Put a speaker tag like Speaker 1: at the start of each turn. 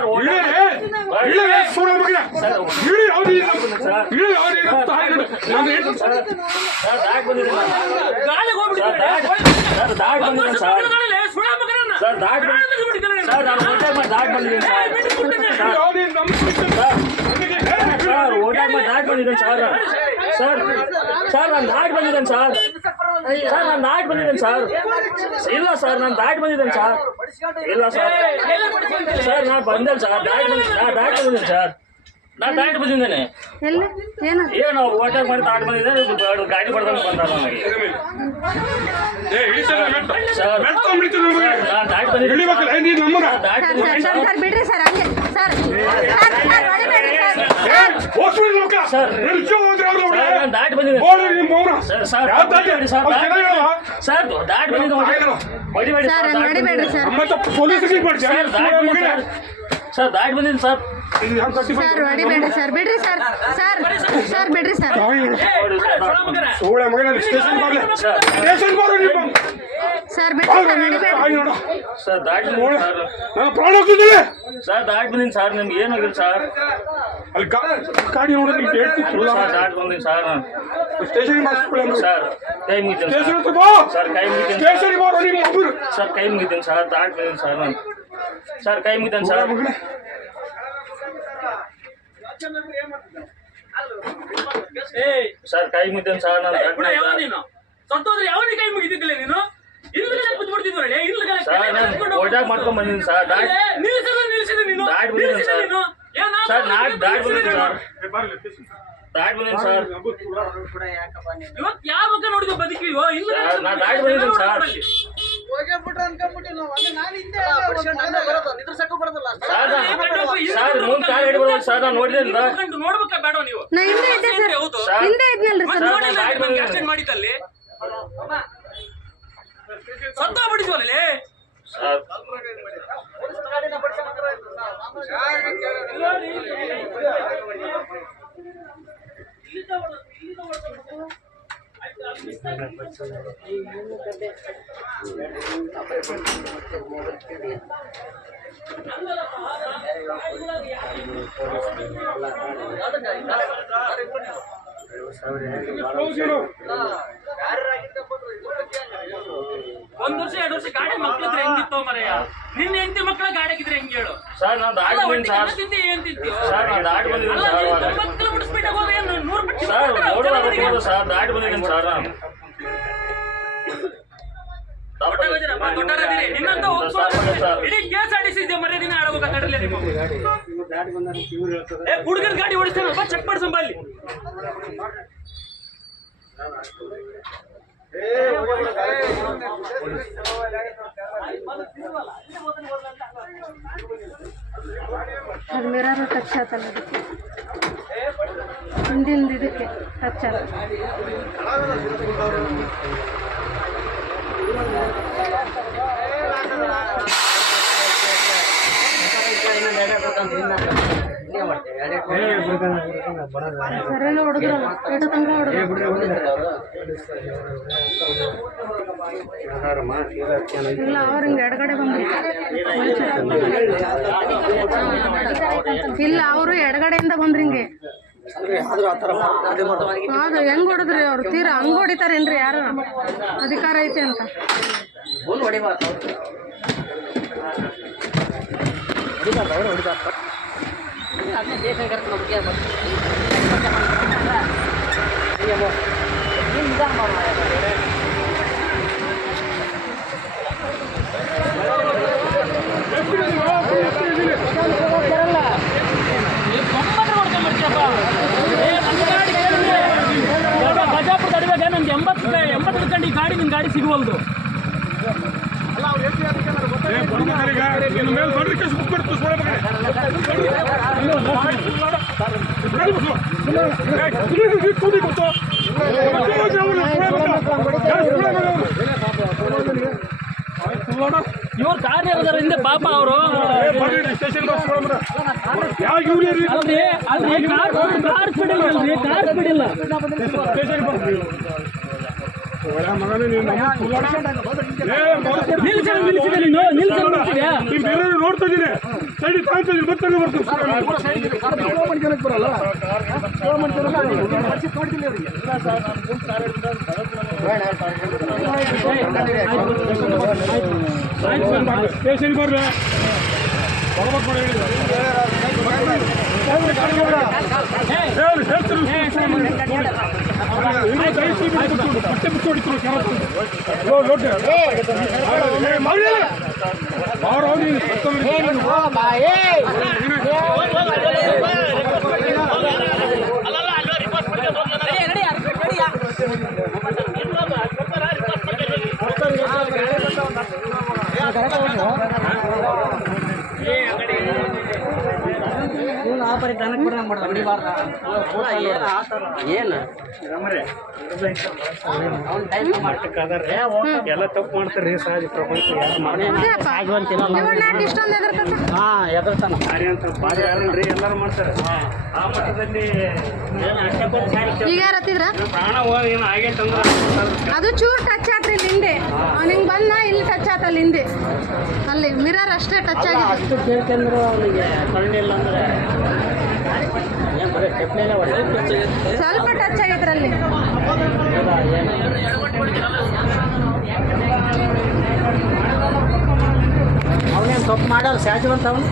Speaker 1: Sir
Speaker 2: ಇಳಿ ಇಳಿ ಸೂರ ಮಗನ. ಇಳಿ ಅವ್ರು ಇಳಿ ಅವ್ರು ನಾನು ಏನು
Speaker 1: ಸರ್ ದಾಟ್ ನಾನು.
Speaker 3: ಗಾಳಿಗೆ ಹೋಗ್ಬಿಟ್ಟಿದ್ದಾರೆ.
Speaker 1: ಸರ್ ಓಟಾಕ್ ಬಂದಿದ್ದೀನಿ ಸರ್. ಸರ್ ಸರ್ ನಾನು ದಾಟ್ ಬಂದಿದ್ದೇನೆ ಸರ್. ಸರ್ ನಾನು ದಾಟ್ ಬಂದಿದ್ದೇನೆ ಸರ್ ಇಲ್ಲ ಸರ್ ನಾನು ದಾಟ್ ಬಂದಿದ್ದೇನೆ ಸರ್ ಇಲ್ಲ ಸರ್. ಸರ್ ನಾನು ಬಂದೇನೆ ಸರ್ ದಾಟ್ ಬಂದಿದ್ದೀನಿ ನಾನು ದಾಟ್ ಬಂದಿದ್ದೇನೆ ಸರ್ ನಾನು ದಾಟ್ ಬಂದಿದ್ದೇನೆ
Speaker 4: ಎಲ್ಲಿ ಏನು
Speaker 1: ಓಟಾಕ್ ಮಾಡಿ ದಾಟ್ ಬಂದಿದ್ದೇನೆ ಗಾಡಿ ಬಡ್ಕೊಂಡು ಬಂದ ನನಗೆ ಸರ್ ನಾನು ದಾಟ್ ಬಂದಿದ್ದೀನಿ
Speaker 4: ಸರ್
Speaker 1: ಬಂದಿದ್ದೀನಿ
Speaker 4: ಸರ್ ಸರ್ ಸರ್ ಬಿಡ್ರಿ ಸರ್ ಹಂಗೆ ಸರ್
Speaker 2: ಮಗ
Speaker 1: ಸರ್.
Speaker 2: ಎಲ್ಚೋ ಹೋದ್ರೆ ಅವ್ರು
Speaker 1: ದಾಟ್
Speaker 2: ನಿಮ್ಮ ಮೌನ.
Speaker 1: ಸರ್ ಸರ್
Speaker 2: ಯಾವ ದಾಟಿ?
Speaker 1: ಹೊಡಿಬೇಡಿ ಸರ್
Speaker 2: ಅವ್ರು ಚೆನ್ನಾಗಿ ಹೇಳಲ್ಲ
Speaker 1: ಸರ್ ದಾಟ್ ಹೊಡಿಬೇಡಿ
Speaker 4: ಸರ್
Speaker 1: ಸರ್
Speaker 2: ಮತ್ತೆ
Speaker 1: ಸರ್ ದಾಟ್ ಬಂದಿದ್ದು ಸರ್. ಸರ್ ದಾಟ್ ಸರ್.
Speaker 4: ಬಿಡ್ರಿ ಸರ್. ಸರ್. ಸರ್ ಬಿಡ್ರಿ ಸರ್.
Speaker 3: ಸುಳ ಮಗನ
Speaker 2: ಸ್ಟೇಷನ್ ಬರ್ಲಿ ಸ್ಟೇಷನ್ ಬರೋ ನೀವು
Speaker 4: ಸರ್ ಸರ್
Speaker 2: ಆಯ್ ನೋಡ.
Speaker 1: ಸರ್ ದಾಟ್
Speaker 2: ನೋಡಿ
Speaker 1: ಬಂದಿದ್ದು ಸರ್.
Speaker 2: ನನ್ನ ಪ್ರಾಣ
Speaker 1: ಸರ್ ದಾಟ್ ಸರ್ ನಿಮ್ಗೆ ಏನು ಸರ್?
Speaker 2: ಅಲ್ಲಿ ಗಾ- ಗಾಡಿ
Speaker 1: ಸರ್ ದಾಟ್ ಸರ್. ನಾನು
Speaker 2: ಸ್ಟೇಷನ್ ಮಾಡಿಸ್ಕೊಳ್ಳಿ
Speaker 1: ಸರ್ ಕೈ ಮುಗಿತೀನಿ
Speaker 2: ಸ್ಟೇಷನ್
Speaker 1: ಸರ್
Speaker 2: ಹತ್ರ ಬಾ.
Speaker 1: ಸರ್ ಕೈ ಮುಗಿತೀನಿ
Speaker 2: ಸ್ಟೇಷನ್ ಬರೋ ನಿಮ್ಮ ಒಬ್ಬರು
Speaker 1: ಸರ್ ಕೈ ಮುಗಿತೀನಿ ಸರ್ ದಾಟ್ ಬಂದಿದ್ದೀನಿ ಸರ್. ನಾನು ಸರ್ ಕೈ ಮುಗಿತೀನಿ ಸರ್.
Speaker 2: ಮಗನೇ
Speaker 3: ಏಯ್,
Speaker 1: ಸರ್ ಕೈ ಮುಗಿತೀನಿ ಸರ್ ನಾನು ದಾಟ್
Speaker 3: ಬಿಡು, ಯಾವ ನೀನು? ಸತ್ತೋದ್ರೆ ಯಾವನಿಗೆ ಕೈ ಮುಗಿದಿದ್ದಿಲ್ಲ ನೀನು?
Speaker 1: ಓಟಾಕ್ ಮಾಡ್ಕೊಂಡ್ ಬಂದಿದ್ದೀನಿ ಸರ್. ದಾಟ್ ದಾಟ್ ಸರ್.
Speaker 3: ನೀನು. ಏನ್ ನಾನು
Speaker 1: ಸರ್ ನಾಟ್ ದಾಟ್ ಬಂದಿದ್ದೀನಿ ಸರ್. ದಾಟ್ ಸರ್.
Speaker 3: ಇವತ್ತು ಯಾವ ಮುಖ ನೋಡಿದ್ವಿ ಬದುಕಿವೋ ಇಲ್ಲ
Speaker 1: ಸರ್, ನಾ ದಾಟಿ ಬಂದಿದ್ದೀನಿ ಸರ್. ಸರ್ ನಾನು- ಸರ್ ಮುಂದೆ ಕಾಲು ಹಿಡಿಬಾರ್ದು ಸರ್ ನಾನು
Speaker 3: ನೋಡ್ಬೇಕಾ ಬೇಡ ನೀವು?
Speaker 4: ಹಿಂದೆ ಇದ್ದೆ ಸರ್
Speaker 3: ಹೌದು
Speaker 1: ಸರ್.
Speaker 4: ಹಿಂದೆ ಇದ್ನಲ್ರಿ ಸರ್.
Speaker 3: ನೋಡಿಲ್ಲ
Speaker 1: ಬಂದಿದ್ದೀನಿ.
Speaker 3: accident ಮಾಡಿತ್ತಲ್ಲಿ ಸತ್ತೋಗ್ಬಿಟ್ಟಿದ್ವಲ್ಲೇ
Speaker 1: ಸರ್
Speaker 3: ಒಂದ್ ವರ್ಷ ಎರಡು ವರ್ಷ ಗಾಡಿ ಮಕ್ಳಿದ್ರೆ ಹೆಂಗಿತ್ತು ಮರೆಯ? ನಿನ್ನ ಹೆಂಡತಿ ಮಕ್ಳ ಗಾಡಿ ಹಾಕಿದ್ರೆ ಹೆಂಗ್ ಹೇಳು?
Speaker 1: ಸರ್ ನಾನು ದಾಟ್ ಬಂದಿದ್ದೀನಿ
Speaker 3: ಒಟ್ಟಿಗೆ
Speaker 1: ಸರ್.
Speaker 3: ತಿಂತಿ ಏನ್ ತಿಂತೀವಿ
Speaker 1: ಸರ್ ನಾನು ದಾಟ್ ಬಂದಿದ್ದೀನಿ ಸರ್
Speaker 3: ನೀನು
Speaker 1: ಅವಾಗ.
Speaker 3: ತೊಂಬತ್ತು ಕಿಲೋಮೀಟರ್ ಸ್ಪೀಡ್ ಹೋಗಿ ಏನು ನೂರು ಬಿಟ್ಟು
Speaker 1: ಸರ್ ನೋಡುವ
Speaker 3: ಹೊಟ್ಟೆ
Speaker 1: ಗೊತ್ತಿರೋದು ಸರ್ ದಾಟ್ ಬಂದಿದ್ದೀನಿ ಸರ್ ನಾನು.
Speaker 3: ಹೋಗಿದ್ದೀರಪ್ಪ, ದೊಡ್ಡವರಾಗಿರಿ. ನಿನ್ನಂತ ಹೋಗ್ಸೋದು ಇಡೀ ಕೇಸ್ ಆಡಿಸಿದ್ದೆ ಹುಡುಗರ ಗಾಡಿ ಓಡಿಸ್ತಾನಪ್ಪ ಚೆಕ್ ಮಾಡ್ಸಂಬ ಅಲ್ಲಿ
Speaker 4: ಅದು ಮಿರರ್ ಟಚ್ ಆತಲ್ಲ ಅದಕ್ಕೆ ಹಿಂದಿಂದ ಇದಕ್ಕೆ. ಟಚ್ ಆತ ಇಲ್ಲ ಅವ್ರು ಹಿಂಗೆ ಎಡಗಡೆ ಬಂದ್ರು ಇಲ್ಲ ಅವರು ಎಡಗಡೆಯಿಂದ ಬಂದ್ರಿ ಹಿಂಗೆ ಹೌದು, ಹೆಂಗ್ ಹೊಡೆದ್ರಿ ಅವ್ರು? ತೀರಾ ಹಂಗ್ ಹೊಡಿತಾರೇನ್ರಿ ಯಾರು? ಅಧಿಕಾರ ಐತೆ ಅಂತ.
Speaker 3: ಗಜಾಪುರ ತಡಿಬೇಕು ನಮ್ಗೆ ಎಂಬತ್ತು ಎಂಬತ್ತು ಕಂಡು ಈ ಗಾಡಿ ನಿನ್ ಗಾಡಿ ಸಿಗುವಲ್ದು.
Speaker 2: ನಿನ್ನ ಗಾಡಿ ಬರ್ರಿ
Speaker 3: ಇವ್ರು ಕಾರ್ ಇರೋದ್ರ ಹಿಂದೆ ಪಾಪ ಅವರು. ಅಲ್ರಿ ಅಲ್ರಿ ಕಾರ್ ಸ್ಪೀಡ್ ಇಲ್ಲ ಅಲ್ರಿ ಕಾರ್ ಸ್ಪೀಡ್ ಇಲ್ಲ.
Speaker 2: ನೋಡ್ತಾ ಇದ್ದೀನಿ ಸೈಡ್ ತಾಂತೀನಿ ಮತ್ತೆ ಬರ್ತೀನಿ ಬರ್ಬೇಕು ಹೇಳಿ ಹೇಳ್ತೀನಿ ಬಟ್ಟೆ ಬಿಟ್ಟು ಹೊಡಿತೀನಿ ಮಾಡಿ ಅವ್ರು ಅವ್ರು
Speaker 5: ಏನು?
Speaker 1: ಎಲ್ಲ ತಪ್ಪು ಮಾಡ್ತಾರೆ ಸಹಜ ಪ್ರಪಂಚ
Speaker 4: ಅದೇಪ್ಪ ಇವನ್ ಯಾಕೆ ಇಷ್ಟೊಂದು ಹೆದರ್ಕತ್ತ
Speaker 5: ಹಾ ಎದುರ್ತಾನ
Speaker 1: ಭಾರಿ ಅಂತ ಭಾರಿ ಯಾರಲ್ರಿ ಎಲ್ಲರೂ ಮಾಡ್ತಾರೆ. ಆ ಮಟ್ಟದಲ್ಲಿ
Speaker 4: ಈಗ ಯಾರು
Speaker 1: ಪ್ರಾಣ ಹೋಗಿ ಏನು ಆಗೈತೆ ಅಂದ್ರೆ
Speaker 4: ಅದು ಚೂರ್ ಟಚ್ ಆತ್ರಿ ಇಲ್ಲಿ ಹಿಂದೆ ಅವ್ನಿಗೆ ಬಂದ ಇಲ್ಲಿ ಟಚ್ ಆತಲ್ಲ ಹಿಂದೆ ಅಲ್ಲಿ ಮಿರರ್ ಅಷ್ಟೇ ಟಚ್ ಆಗಿ
Speaker 5: ಅಷ್ಟು ಕೇಳ್ತಂದ್ರೆ ಅವನಿಗೆ ಕಣ್ಣಿಲ್ಲ ಅಂದ್ರೆ
Speaker 4: ಸ್ವಲ್ಪ ಟಚ್ ಆಗಿದ್ರಲ್ಲಿ
Speaker 5: ಅವನೇನು ತಪ್ಪು ಮಾಡಲ್ಲ ಸಹಜವಂತ ಅವನು.